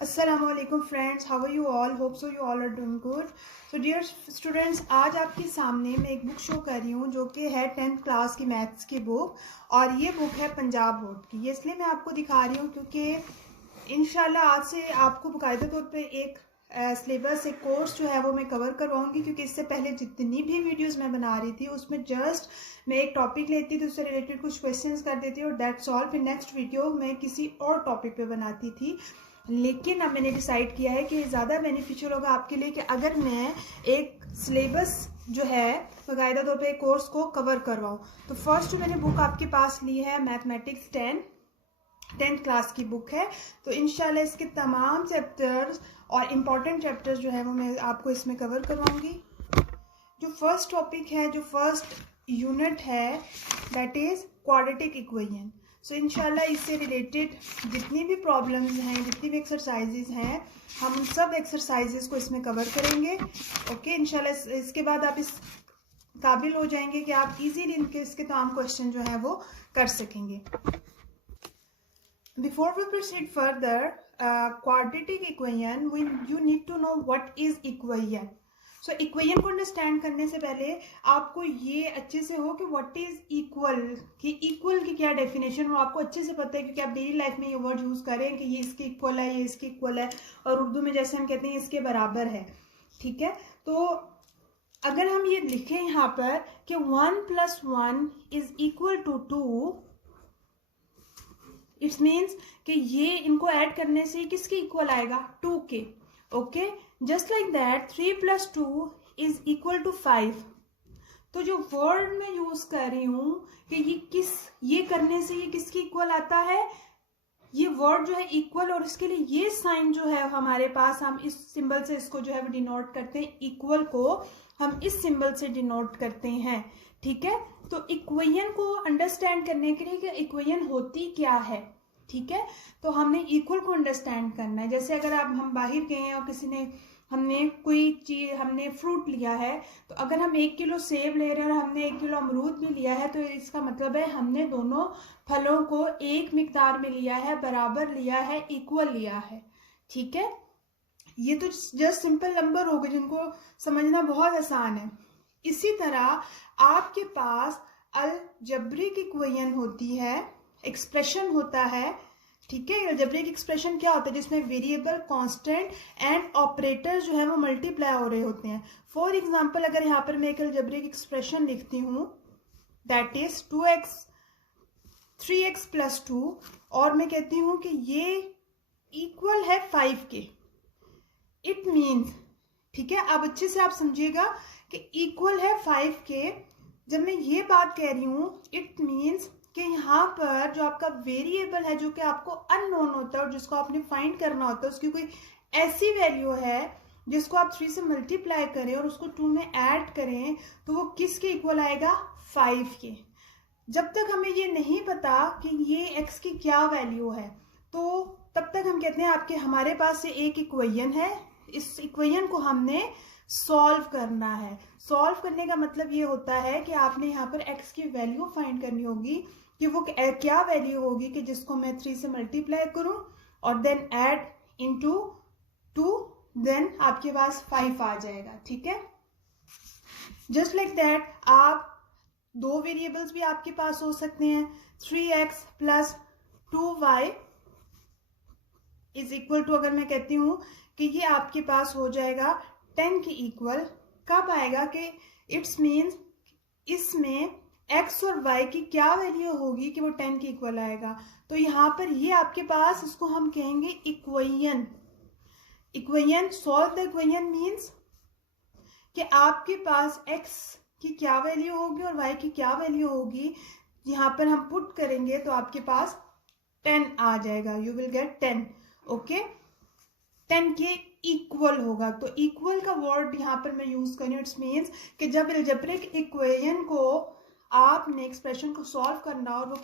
अस्सलाम वालेकुम friends, how are you all? Hope so you all are doing good. So dear students, आज आपके सामने मैं एक बुक शो कर रही हूँ जो कि है 10th क्लास की मैथ्स की बुक, और ये बुक है पंजाब बोर्ड की। ये इसलिए मैं आपको दिखा रही हूँ क्योंकि इंशाल्लाह आज से आपको बाकायदा तौर पे एक सिलेबस, एक कोर्स जो है वो मैं कवर करवाऊंगी, क्योंकि इससे पहले जितनी भी वीडियोस मैं बना रही थी उसमें जस्ट मैं एक टॉपिक लेती थी, उससे रिलेटेड कुछ क्वेश्चंस कर देती और दैट्स ऑल। फिर नेक्स्ट वीडियो मैं किसी और टॉपिक पे बनाती थी। लेकिन अब मैंने डिसाइड किया है कि ज़्यादा बेनिफिशियल होगा आपके लिए कि अगर मैं एक सिलेबस जो है बाकायदा तौर पे कोर्स को कवर करवाऊँ। तो फर्स्ट जो मैंने बुक आपके पास ली है मैथमेटिक्स 10th क्लास की बुक है। तो इंशाल्लाह इसके तमाम चैप्टर्स और इम्पॉर्टेंट चैप्टर्स जो है वो मैं आपको इसमें कवर करवाऊंगी। जो फर्स्ट टॉपिक है, जो फर्स्ट यूनिट है, दैट इज क्वाड्रेटिक इक्वेशन। सो इंशाल्लाह इससे रिलेटेड जितनी भी प्रॉब्लम्स हैं, जितनी भी एक्सरसाइजेज हैं, हम उन सब एक्सरसाइजेज को इसमें कवर करेंगे। ओके, इंशाल्लाह इसके बाद आप इस काबिल हो जाएंगे कि आप इजीली इसके तमाम क्वेश्चन जो है वो कर सकेंगे। Before we proceed further, quadratic equation, you need to know what is equation. So equation को अंडरस्टैंड करने से पहले आपको ये अच्छे से हो कि व्हाट इज इक्वल, कि इक्वल की क्या डेफिनेशन हो आपको अच्छे से पता है, क्योंकि आप डेली लाइफ में ये वर्ड यूज करें कि ये इसके इक्वल है, ये इसके इक्वल है, और उर्दू में जैसे हम कहते हैं इसके बराबर है। ठीक है, तो अगर हम ये लिखें यहाँ पर कि 1 + 1 is equal to 2, it's means कि ये इनको ऐड करने से किसके इक्वल आएगा? 2 के। Okay, just like that 3 + 2 is equal to 5। तो जो वर्ड मैं यूज कर रही हूं कि ये करने से ये किसके इक्वल आता है, ये वर्ड जो है इक्वल, और इसके लिए ये साइन जो है हमारे पास, हम इस सिंबल से इसको जो है वो डिनोट करते हैं, इक्वल को हम इस सिंबल से डिनोट करते हैं। ठीक है, तो इक्वेशन को अंडरस्टैंड करने के लिए कि इक्वेशन होती क्या है, ठीक है, तो हमने इक्वल को अंडरस्टैंड करना है। जैसे अगर हम बाहर गए हैं और हमने कोई चीज, हमने फ्रूट लिया है, तो अगर हम 1 किलो सेब ले रहे हैं और हमने 1 किलो अमरूद भी लिया है, तो इसका मतलब है हमने दोनों फलों को एक मिकदार में लिया है, बराबर लिया है, इक्वल लिया है। ठीक है, ये तो जस्ट सिंपल नंबर हो गए जिनको समझना बहुत आसान है। इसी तरह आपके पास अलजेब्रिक इक्वेशन होती है, एक्सप्रेशन होता है। ठीक है, अलजेब्रिक एक्सप्रेशन क्या होता है? जिसमें वेरिएबल, कांस्टेंट एंड ऑपरेटर जो है वो मल्टीप्लाई हो रहे होते हैं। फॉर एग्जांपल, अगर यहाँ पर मैं एक अलजेब्रिक एक्सप्रेशन लिखती हूँ, दैट इज 3x + 2, और मैं कहती हूँ कि ये इक्वल है 5 के। इट मीन्स, ठीक है, अब अच्छे से आप समझिएगा कि इक्वल है 5 के। जब मैं ये बात कह रही हूँ, इट मीन्स कि यहाँ पर जो आपका वेरिएबल है, जो कि आपको अननोन होता है और जिसको आपने फाइंड करना होता है, उसकी कोई ऐसी वैल्यू है जिसको आप 3 से मल्टीप्लाई करें और उसको 2 में ऐड करें, तो वो किसके इक्वल आएगा? 5 के। जब तक हमें ये नहीं पता कि ये x की क्या वैल्यू है, तो तब तक हम कहते हैं हमारे पास ये एक इक्वेशन है, इस इक्वेशन को हमने सॉल्व करना है। सॉल्व करने का मतलब ये होता है कि आपने यहाँ पर x की वैल्यू फाइंड करनी होगी कि वो क्या वैल्यू होगी कि जिसको मैं 3 से मल्टीप्लाई करूं और देन ऐड इनटू 2, देन आपके पास 5 आ जाएगा। ठीक है, जस्ट लाइक दैट आप दो वेरिएबल्स भी आपके पास हो सकते हैं। 3x + 2y is equal to, अगर मैं कहती हूं कि ये आपके पास हो जाएगा 10 के इक्वल, कब आएगा कि इट्स मीन्स इसमें x और y की क्या वैल्यू होगी कि वो 10 के इक्वल आएगा। तो यहाँ पर ये आपके पास, इसको हम कहेंगे equation. Equation, solve the equation means कि आपके पास x की क्या वैल्यू होगी और y की क्या वैल्यू होगी, यहाँ पर हम पुट करेंगे तो आपके पास 10 आ जाएगा। You will get 10। ओके, 10 के इक्वल होगा। तो इक्वल का वर्ड यहाँ पर मैं यूज करूँ, इट्स मीन्स कि जब अलजेब्रिक इक्वेशन को आपने एक्सप्रेशन को सॉल्व करना और वो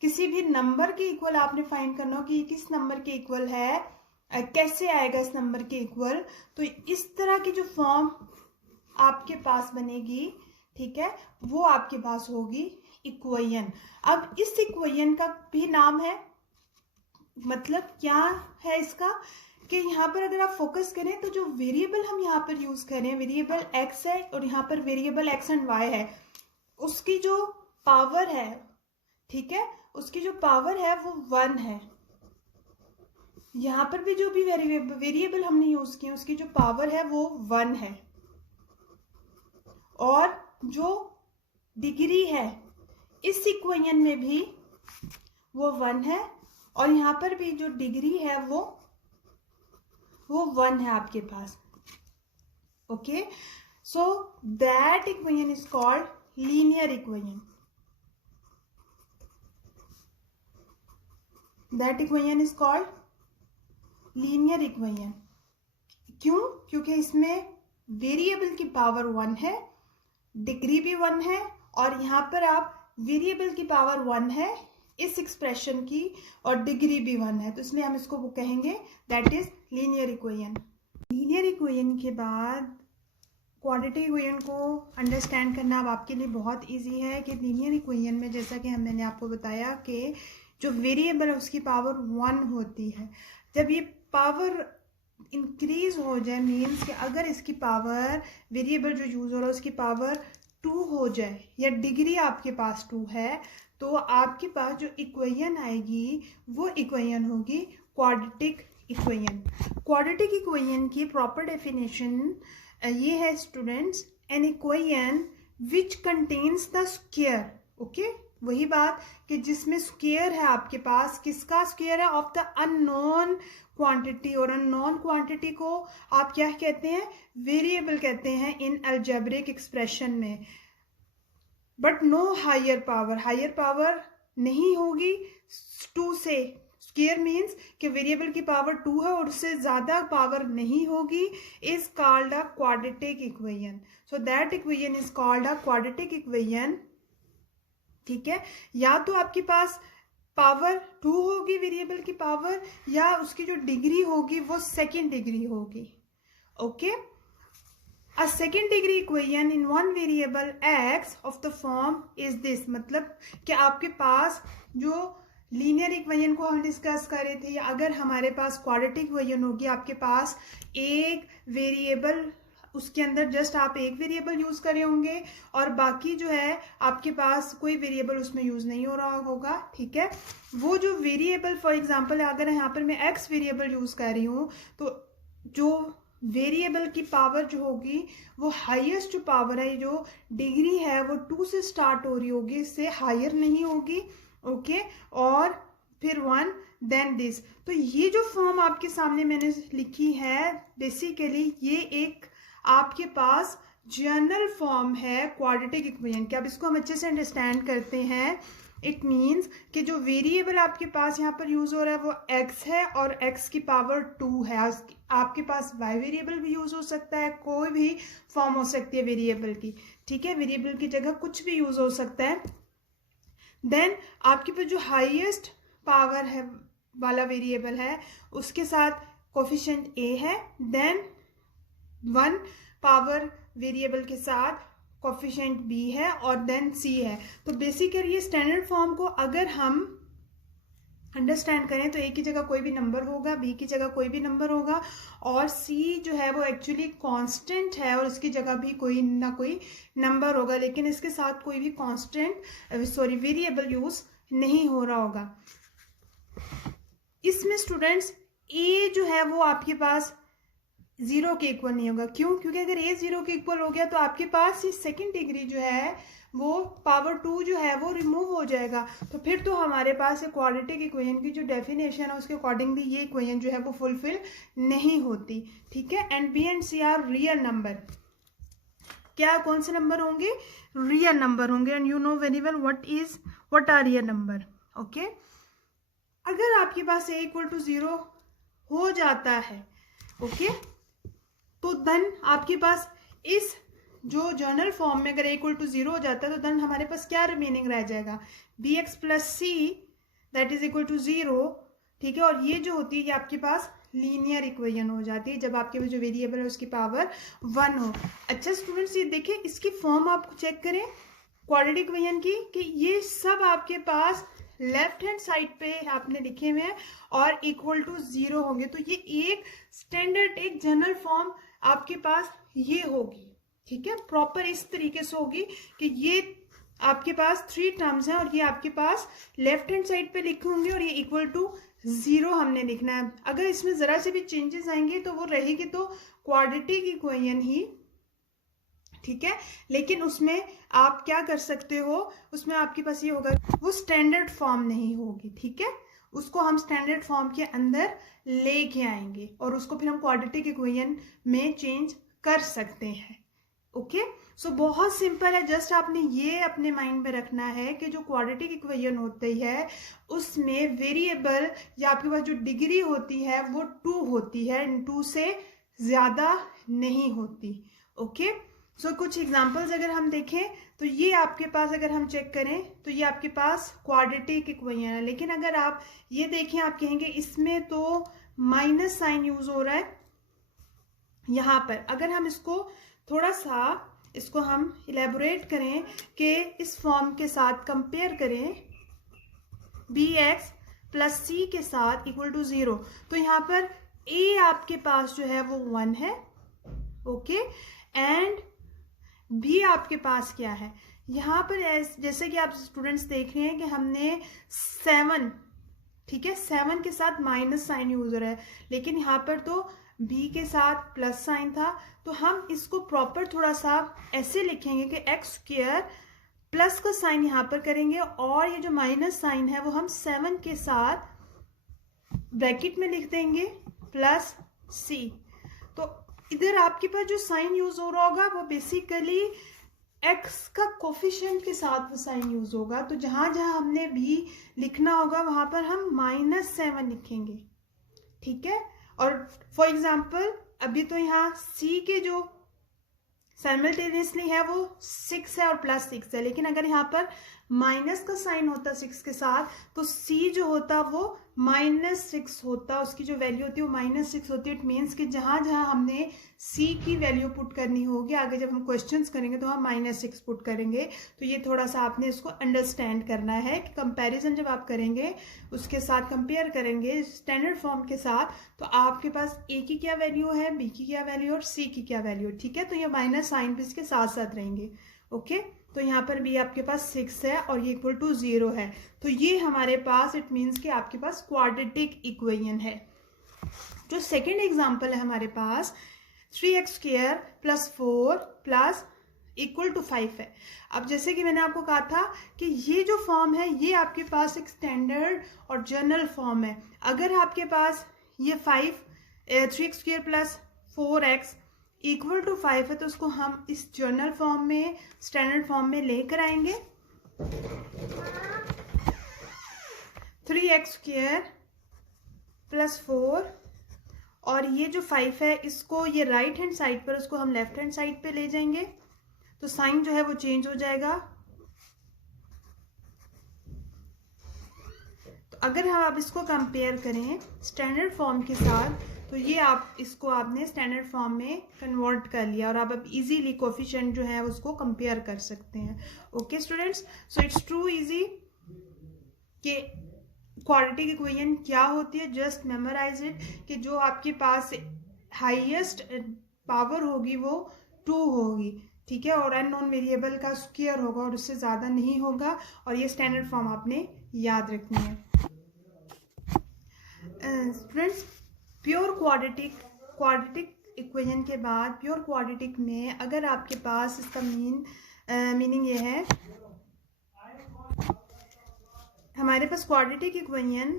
किसी भी नंबर के इक्वल आपने फाइंड करना हो कि ये किस नंबर के इक्वल है, कैसे आएगा इस नंबर के इक्वल, तो इस तरह की जो फॉर्म आपके पास बनेगी, ठीक है, वो आपके पास होगी इक्वेशन। अब इस इक्वेशन का भी नाम है मतलब क्या है इसका कि यहाँ पर अगर आप फोकस करें तो जो वेरिएबल हम यहाँ पर यूज करें, वेरिएबल x है और यहाँ पर वेरिएबल x एंड y है, उसकी जो पावर है, ठीक है, उसकी जो पावर है वो 1 है। यहाँ पर भी जो भी वेरिएबल हमने यूज किए उसकी जो पावर है वो 1 है, और जो डिग्री है इस इक्वेशन में भी वो 1 है, और यहाँ पर भी जो डिग्री है वो 1 है आपके पास। Okay, so that equation is called linear equation. That equation is called linear equation. क्यों? क्योंकि इसमें वेरिएबल की पावर 1 है, डिग्री भी 1 है, और यहाँ पर आप वेरिएबल की पावर 1 है इस एक्सप्रेशन की, और डिग्री भी 1 है, तो इसलिए हम इसको वो कहेंगे that is linear equation. Linear equation के बाद क्वाड्रेटिक इक्वेशन को अंडरस्टैंड करना अब आपके लिए बहुत इजी है कि लीनियर इक्वेशन में जैसा कि मैंने आपको बताया कि जो वेरिएबल है उसकी पावर 1 होती है। जब ये पावर इंक्रीज हो जाए, मीन्स कि अगर इसकी पावर, वेरिएबल जो यूज हो रहा है उसकी पावर 2 हो जाए, या डिग्री आपके पास 2 है, तो आपके पास जो इक्वेशन आएगी वो इक्वेशन होगी क्वाड्रेटिक इक्वेशन। क्वाड्रेटिक इक्वेशन की प्रॉपर डेफिनेशन ये है students, an equation which contains the square. Okay, वही बात कि जिसमें स्क्वायर है आपके पास, किसका स्क्वायर है? ऑफ द अननोन क्वांटिटी, और अननोन क्वांटिटी को आप क्या कहते हैं? वेरिएबल कहते हैं इन अलजेब्रिक एक्सप्रेशन में। But no higher power, higher power नहीं होगी 2 से। स्क्वायर मीन्स कि वेरिएबल की पावर 2 है और उससे ज्यादा पावर नहीं होगी, is called a quadratic equation. So that equation is called a quadratic equation. ठीक है, या तो आपके पास पावर 2 होगी वेरिएबल की पावर, या उसकी जो डिग्री होगी वो सेकेंड डिग्री होगी। Okay, a second degree equation in one variable x of the form is this, मतलब कि आपके पास जो लीनियर इक्वेशन को हम डिस्कस कर रहे थे, या अगर हमारे पास क्वाड्रेटिक इक्वेशन होगी, आपके पास एक वेरिएबल, उसके अंदर जस्ट आप एक वेरिएबल यूज करे होंगे और बाकी जो है आपके पास कोई वेरिएबल उसमें यूज नहीं हो रहा होगा। ठीक है, वो जो वेरिएबल, फॉर एग्जांपल अगर यहाँ पर मैं x वेरिएबल यूज कर रही हूँ, तो जो वेरिएबल की पावर जो होगी वो हाईएस्ट जो पावर है, जो डिग्री है वो 2 से स्टार्ट हो रही होगी, इससे हायर नहीं होगी। ओके, और फिर 1 देन दिस। तो ये जो फॉर्म आपके सामने मैंने लिखी है, बेसिकली ये एक आपके पास जनरल फॉर्म है क्वाड्रेटिक इक्वेशन की। अब इसको हम अच्छे से अंडरस्टैंड करते हैं। इट मीन्स कि जो वेरिएबल आपके पास यहाँ पर यूज हो रहा है वो x है, और x की पावर 2 है। आपके पास y वेरिएबल भी यूज हो सकता है, कोई भी फॉर्म हो सकती है वेरिएबल की। ठीक है, वेरिएबल की जगह कुछ भी यूज हो सकता है। देन आपके पास जो हाईएस्ट पावर है वाला वेरिएबल है उसके साथ कोफिशिएंट a है, देन 1 पावर वेरिएबल के साथ कोफिशिएंट b है, और देन c है। तो बेसिकली ये स्टैंडर्ड फॉर्म को अगर हम अंडरस्टैंड करें तो a की जगह कोई भी नंबर होगा, b की जगह कोई भी नंबर होगा, और c जो है वो एक्चुअली कांस्टेंट है और इसकी जगह भी कोई ना कोई नंबर होगा, लेकिन इसके साथ कोई भी वेरिएबल यूज नहीं हो रहा होगा। इसमें स्टूडेंट्स a जो है वो आपके पास 0 के इक्वल नहीं होगा। क्यों? क्योंकि अगर a 0 के इक्वल हो गया तो आपके पास ये सेकेंड डिग्री जो है वो पावर 2 जो है वो रिमूव हो जाएगा, तो फिर तो हमारे पास क्वाड्रेटिक इक्वेशन की जो डेफिनेशन है उसके अकॉर्डिंगली ये इक्वेशन जो है वो फुलफिल नहीं होती। ठीक है, and b and c are real number. क्या कौन से नंबर होंगे? रियल नंबर होंगे, and you know very well what are real number. Okay, अगर आपके पास a इक्वल टू 0 हो जाता है, ओके, तो देन आपके पास इस जो जर्नल फॉर्म में अगर a इक्वल टू 0 हो जाता है तो देन हमारे पास क्या रिमेनिंग रह जाएगा? bx plus C that is equal to 0। ठीक है, और ये जो होती है ये आपके पास लीनियर इक्वेशन हो जाती है जब आपके पास जो वेरिएबल है उसकी पावर 1 हो। अच्छा स्टूडेंट्स, ये देखिए इसकी फॉर्म आप चेक करें क्वाड्रेटिक इक्वेशन की, कि ये सब आपके पास लेफ्ट हैंड साइड पे आपने लिखे हुए हैं और इक्वल टू 0 होंगे, तो ये एक स्टैंडर्ड, एक जनरल फॉर्म आपके पास ये होगी। ठीक है, प्रॉपर इस तरीके से होगी कि ये आपके पास 3 टर्म्स हैं और ये आपके पास लेफ्ट हैंड साइड पे लिखे होंगे और ये इक्वल टू 0 हमने लिखना है। अगर इसमें जरा से भी चेंजेस आएंगे तो वो रहेगी तो क्वाड्रेटिक इक्वेशन ही। ठीक है, लेकिन उसमें आप क्या कर सकते हो, उसमें आपके पास ये होगा, वो स्टैंडर्ड फॉर्म नहीं होगी। ठीक है, उसको हम स्टैंडर्ड फॉर्म के अंदर लेके आएंगे और उसको फिर हम क्वाड्रेटिक इक्वेशन में चेंज कर सकते हैं। ओके, सो बहुत सिंपल है, जस्ट आपने ये अपने माइंड में रखना है कि जो क्वाड्रेटिक इक्वेशन होती है उसमें वेरिएबल या आपके पास जो डिग्री होती है वो 2 होती है, 2 से ज़्यादा नहीं होती। ओके, सो कुछ एग्जांपल्स अगर हम देखें तो ये आपके पास, अगर हम चेक करें तो ये आपके पास क्वाड्रेटिक इक्वेशन है, लेकिन अगर आप ये देखें आप कहेंगे इसमें तो माइनस साइन यूज हो रहा है यहाँ पर। अगर हम इसको थोड़ा सा इसको हम इलेबोरेट करें कि इस फॉर्म के साथ कंपेयर करें bx प्लस सी के साथ इक्वल टू 0, तो यहाँ पर a आपके पास जो है वो 1 है। ओके, एंड b आपके पास क्या है यहाँ पर, जैसे कि आप स्टूडेंट्स देख रहे हैं कि हमने 7, ठीक है, 7 के साथ माइनस साइन यूज हो रहा है, लेकिन यहाँ पर तो b के साथ प्लस साइन था, तो हम इसको प्रॉपर थोड़ा सा ऐसे लिखेंगे कि एक्स स्क्वायर प्लस का साइन यहाँ पर करेंगे और ये जो माइनस साइन है वो हम 7 के साथ ब्रैकेट में लिख देंगे प्लस c। तो इधर आपके पास जो साइन यूज हो रहा होगा वो बेसिकली x का कोफिशिएंट के साथ वो साइन यूज होगा, तो जहां जहां हमने b लिखना होगा वहां पर हम -7 लिखेंगे। ठीक है, और फॉर एग्जाम्पल अभी तो यहाँ c के जो साइमल्टेनियसली है वो 6 है और +6 है, लेकिन अगर यहाँ पर माइनस का साइन होता 6 के साथ तो c जो होता वो -6 होता, उसकी जो वैल्यू होती है वो -6 होती है। इट मीन्स कि जहां जहां हमने c की वैल्यू पुट करनी होगी, आगे जब हम क्वेश्चंस करेंगे तो हम -6 पुट करेंगे। तो ये थोड़ा सा आपने इसको अंडरस्टैंड करना है कि कंपैरिजन जब आप करेंगे उसके साथ कंपेयर करेंगे स्टैंडर्ड फॉर्म के साथ, तो आपके पास a की क्या वैल्यू है, b की क्या वैल्यू और c की क्या वैल्यू। ठीक है, तो ये माइनस साइन भी इसके साथ साथ रहेंगे। ओके, तो यहाँ पर b आपके पास 6 है और ये इक्वल टू 0 है, तो ये हमारे पास इट मीन्स कि आपके पास क्वाड्रेटिक इक्वेशन है। जो सेकेंड एग्जाम्पल है हमारे पास 3x² + 4 प्लस इक्वल टू 5 है। अब जैसे कि मैंने आपको कहा था कि ये जो फॉर्म है ये आपके पास एक स्टैंडर्ड और जनरल फॉर्म है। अगर आपके पास ये 3x² + 4x इक्वल टू 5 है तो उसको हम इस जनरल फॉर्म में, स्टैंडर्ड फॉर्म में लेकर आएंगे। 3x² + 4 और ये जो 5 है इसको ये राइट हैंड साइड पर, उसको हम लेफ्ट हैंड साइड पे ले जाएंगे, तो साइन जो है वो चेंज हो जाएगा। तो अगर हम आप इसको कंपेयर करें स्टैंडर्ड फॉर्म के साथ तो ये आप इसको आपने स्टैंडर्ड फॉर्म में कन्वर्ट कर लिया और आप अब इजीली कोफिशिएंट जो है उसको कंपेयर कर सकते हैं। Okay students, so it's true easy कि क्वाड्रेटिक इक्वेशन क्या होती है, जस्ट मेमोराइज इट कि जो आपके पास हाईएस्ट पावर होगी वो 2 होगी। ठीक है, और अननोन वेरिएबल का स्क्वायर होगा और उससे ज़्यादा नहीं होगा, और ये स्टैंडर्ड फॉर्म आपने याद रखनी है। स्टूडेंट्स, प्योर क्वाड्रेटिक इक्वेशन के बाद प्योर क्वाड्रेटिक में अगर आपके पास इसका मीनिंग ये है, हमारे पास quadratic equation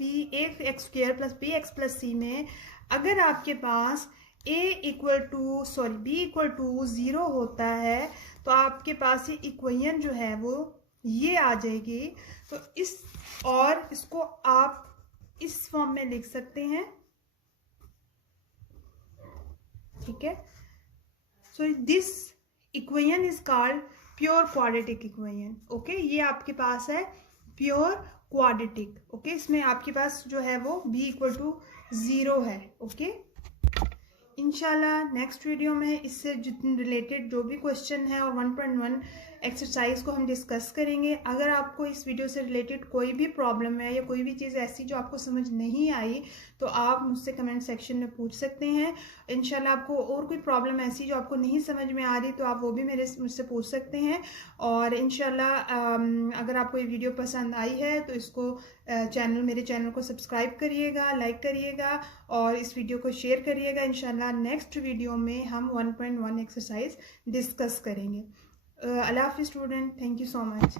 ax² + bx + c में अगर आपके पास b इक्वल टू 0 होता है तो आपके पास ये इक्वेशन जो है वो ये आ जाएगी। तो इसको आप इस फॉर्म में लिख सकते हैं। ठीक है, so this equation is called pure quadratic equation. Okay, ये आपके पास है प्योर क्वाड्रेटिक। ओके, इसमें आपके पास जो है वो b इक्वल टू 0 है। ओके, इंशाल्लाह नेक्स्ट वीडियो में इससे जितने रिलेटेड जो भी क्वेश्चन है और 1.1 एक्सरसाइज को हम डिस्कस करेंगे। अगर आपको इस वीडियो से रिलेटेड कोई भी प्रॉब्लम है या कोई भी चीज़ ऐसी जो आपको समझ नहीं आई तो आप मुझसे कमेंट सेक्शन में पूछ सकते हैं। इंशाल्लाह आपको और कोई प्रॉब्लम ऐसी जो आपको नहीं समझ में आ रही तो आप वो भी मुझसे पूछ सकते हैं। और इंशाल्लाह अगर आपको ये वीडियो पसंद आई है तो इसको मेरे चैनल को सब्सक्राइब करिएगा, लाइक करिएगा और इस वीडियो को शेयर करिएगा। इंशाल्लाह नेक्स्ट वीडियो में हम 1.1 एक्सरसाइज डिस्कस करेंगे। अल्लाह हाफिज़ student, thank you so much.